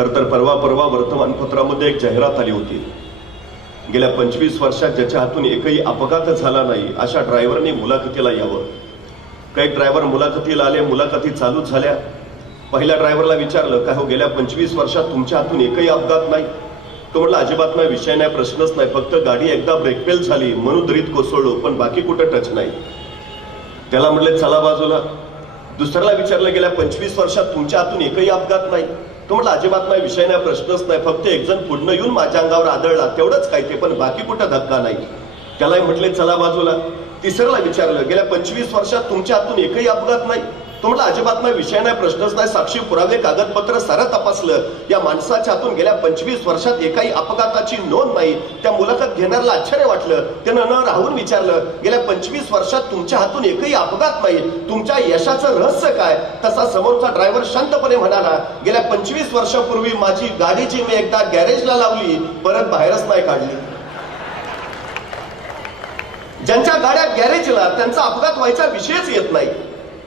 खर तर परवा वर्तमानपत्रामध्ये एक जाहिरात आली होती. गेल्या 25 वर्षात ज्याच्या हातून एकही अपघात झाला नाही अशा ड्रायव्हरने मुलाखतीला यावं. काही ड्रायव्हर मुलाखतीला आले, मुलाखती चालू झाल्या. पहिल्या ड्रायव्हरला विचारलं, काय हो गेल्या 25 वर्षात तुमच्या हातून एकही अपघात नाही? तो म्हटला, अजिबात नाही, विषय नाही, प्रश्नच नाही, फक्त गाडी एकदा ब्रेक फेल झाली म्हणून दरीत कोसळलो, पण बाकी कुठं टच नाही. त्याला म्हटले चला बाजूला. दुसऱ्याला विचारलं, गेल्या 25 वर्षात तुमच्या हातून एकही अपघात नाही? तो म्हटला, अजिबात नाही, विषय नाही, प्रश्नच नाही, फक्त एक जण पुढनं येऊन माझ्या अंगावर आदळला तेवढंच काय ते, पण बाकी कुठं धक्का नाही. त्यालाही म्हटले चला बाजूला. तिसऱ्याला विचारलं, गेल्या 25 वर्षात तुमच्या हातून एकही अपघात नाही? तो म्हटला, अजिबात नाही, विषय नाही, प्रश्नच नाही, साक्षी पुरावे कागदपत्र सारं तपासलं, या माणसाच्या हातून गेल्या 25 वर्षात एकाही अपघाताची नोंद नाही. त्या मुलाखत घेणाऱ्याला आश्चर्य वाटलं. त्यानं न राहून विचारलं, गेल्या 25 वर्षात तुमच्या हातून एकही अपघात नाही, तुमच्या यशाचं रहस्य काय? तसा समोरचा ड्रायव्हर शांतपणे म्हणाला, गेल्या 25 वर्षापूर्वी माझी गाडी जी मी एकदा गॅरेजला लावली, परत बाहेरच नाही काढली. ज्यांच्या गाड्या गॅरेजला त्यांचा अपघात व्हायचा विषयच येत नाही,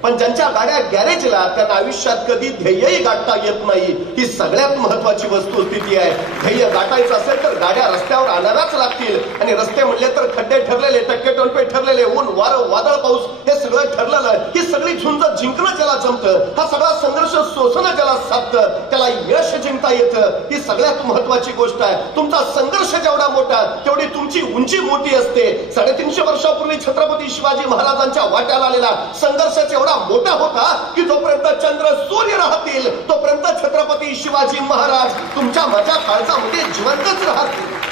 पण ज्यांच्या गाड्या गॅरेजला त्यांना आयुष्यात कधी ध्येयही गाठता येत नाही. ही सगळ्यात महत्वाची वस्तुस्थिती आहे. ध्येय गाठायचं असेल तर गाड्या रस्त्यावर आणाव्याच लागतील, आणि रस्ते म्हणले तर खड्डे ठरलेले, टक्के टोलपे ठरलेले, ऊन वारं वादळ पाऊस हे सगळं ठरलेलं. ही सगळी झुंज जिंकणं ज्याला जमतं, हा सगळा संघर्ष सोसणं ज्याला साधतं, त्याला यश जिंकता येतं. ही सगळ्यात महत्वाची गोष्ट आहे. तुमचा संघर्ष जेवढा मोठा तेवढी तुमची उंची मोठी असते. 350 वर्षापूर्वी छत्रपती शिवाजी महाराजांच्या वाट्याला आलेला संघर्ष एवढा मोठा होता की जोपर्यंत चंद्र सूर्य राहतील तोपर्यंत छत्रपती शिवाजी महाराज तुमच्या माझ्या काळजामध्ये जिवंतच राहतील.